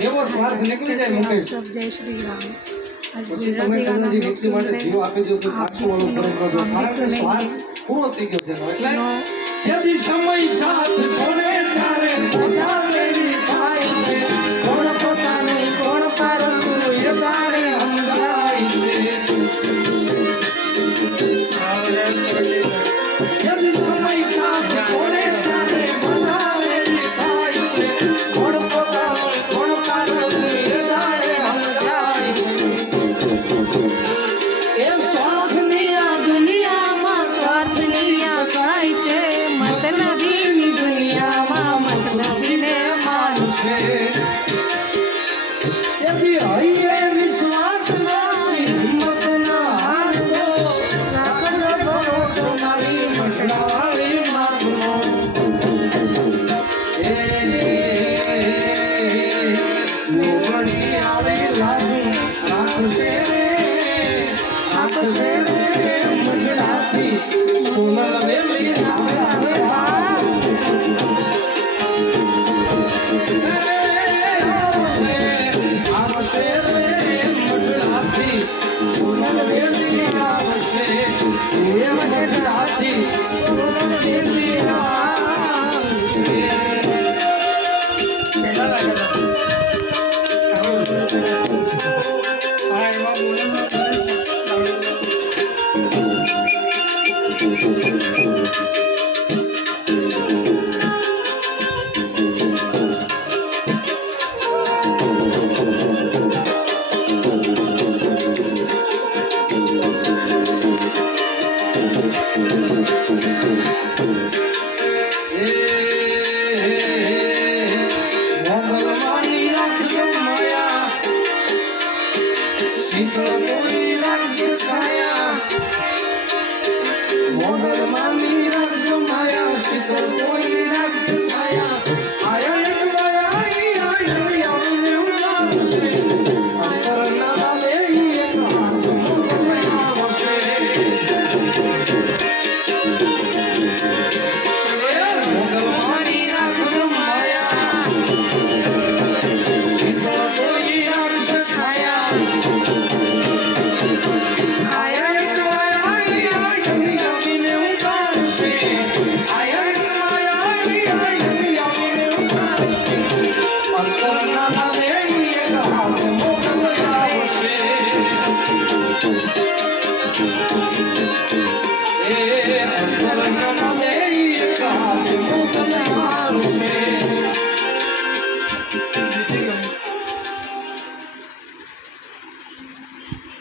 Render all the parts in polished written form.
એવો સ્વાર્થ નીકળી જાય મુકેશ જય શ્રી રામ પછી તમે કદાચ વ્યક્તિ માટે જીવ આપી દો તો પાછું વાળો ખરેખર જો કારણ કે સ્વાર્થ પૂરો થઈ ગયો છે એટલે જેથી સમય સાથ સોને તારે પોતા મેળી થાય છે કોણ પોતાનું કોણ પારતું એ તારે સમજાય છે જેથી સમય સાથ સોને તારે પોતા મેળી થાય છે કોણ પોતાનું કોણ પારતું એ તારે સમજાય છે એ સ્વાર્થની આ દુનિયામાં સ્વાર્થની આ થાય છે મતલબીની દુનિયામાં મતલબીને માનશે તેથી હૈયે વિશ્વાસ મારી હિંમત ના હારતો રાખજો ભરોસો મારી મંડળાવાળી માતનો એ મોગણી આવે લાગુ રાખશે મંડળાથી સોનલ વેલી આવે આવશે મંડળાથી સોનલ વેલી આવશે એ મંડળાથી સોનલ વેલી આવશે શીતળ કોઈ રાખજો છાયા મોગલ મામી રાખજો માયા શીતળ કોઈ રાખજો છાયા આયા એક માયા આયા આવીને ઉડાવશે અંતરના લે એક હાથ મોગલ આવશે મોગલ મારી રાખજો માયા શીતળ કોઈ રાખજો છાયા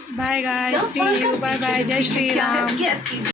Bye guys, see you, bye bye, Jai Shri Ram.